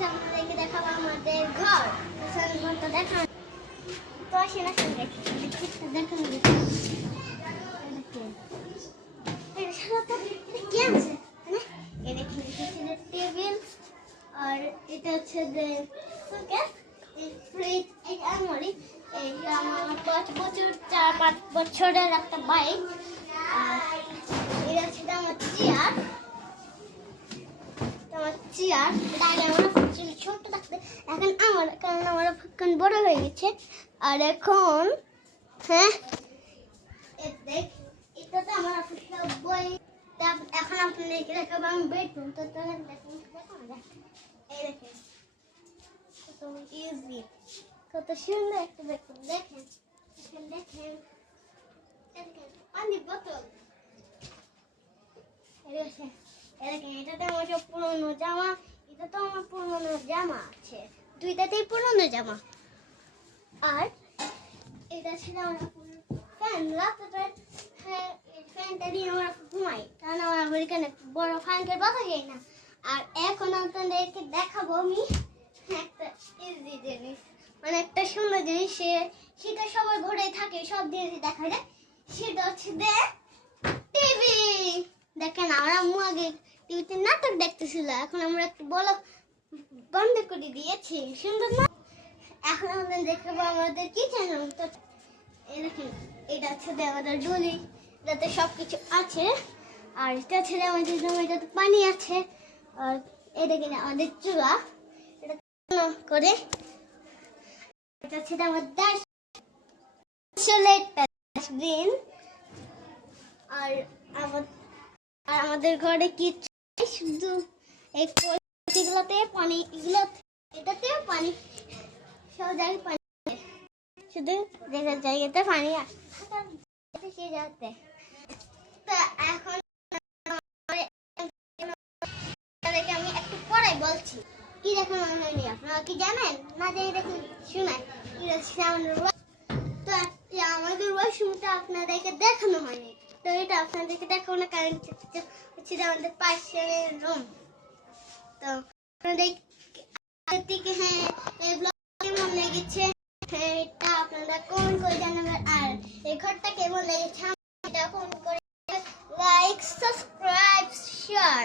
আজকে আপনাদেরকে দেখাবো আমাদের ঘর। ঘরটা দেখান তো আসেন আসেন দেখুন টেবিল আর এটা হচ্ছে ফ্রিজ, এটা আলমারি। এটা আমার 4-5 বছরের একটা বাইক। আর এটা হচ্ছে আমার চেয়ার। এটা আগে আমরা ছোট্ট থাকতে, এখন কারণ আমার এখন বড় হয়ে গেছে। আর এখন এটাতে আমার বই। এখন আপনাদেরকে দেখাবো আমি বেডরুম। তো দেখুন এই দেখেন কত ইজি, কত সুন্দর একটা বেডরুম। দেখেন দেখেন পানির বোতল। এটাতে আমার সব পুরোনো জামা। এটা তো আমার পুরোনো জামা আছে, দুইটাতেই পুরোনো জামা। আর এটা ছিল আমার ফ্যান। রাত্রে ফ্যানটা দিয়ে আমরা ঘুমাই, কারণ আমার আমেরিকান বড় ফ্যানকে বাসা যায় না। আর এখন আপনাদেরকে দেখাবো আমি একটা ইজি জিনিস, মানে একটা সুন্দর জিনিস। সেটা সবার ঘরে থাকে, সব জিনিস দেখা যায়। সেটা হচ্ছে টিভি। দেখেন আমার আম্মু আগে টিভিতে নাটক দেখতেছিল, এখন আমরা একটু বন্ধ করে দিয়েছি। সুন্দর না? এখন আমাদের দেখাবো আমাদের কিচেন রুম। তো এই দেখেন এটা হচ্ছে আমাদের ডুলি, এটাতে সবকিছু আছে। আর এটা হচ্ছে আমাদের রুম, এটাতে পানি আছে। আর এটা কিনা আমাদের চুলা, এটা করে। এটা হচ্ছে আমার ডাস্টবিন। আর আমাদের ঘরে কি শুধু এগুলোতে পানি, এটাতেও পানি, সব জায়গায় পানি, শুধু জায়গাতে পানি আসে যাতে। তো এখন আমি একটু পরে বলছি কি দেখানো হয়নি, আপনারা কি জানেন? না জানি দেখুন শোনায়। তো আমাদের ওয়াশরুমটা আপনাদেরকে দেখানো হয়নি, তো এটা আপনাদেরকে দেখাবো না, কারণ হচ্ছে আমাদের পাশের রুম। তো আপনাদের এই ব্লগ কেমন লেগেছে এটা আপনারা কমেন্ট করে জানাবেন। আর এই ঘরটা কেমন লেগেছে এটা কমেন্ট করে, লাইক, সাবস্ক্রাইব, শেয়ার।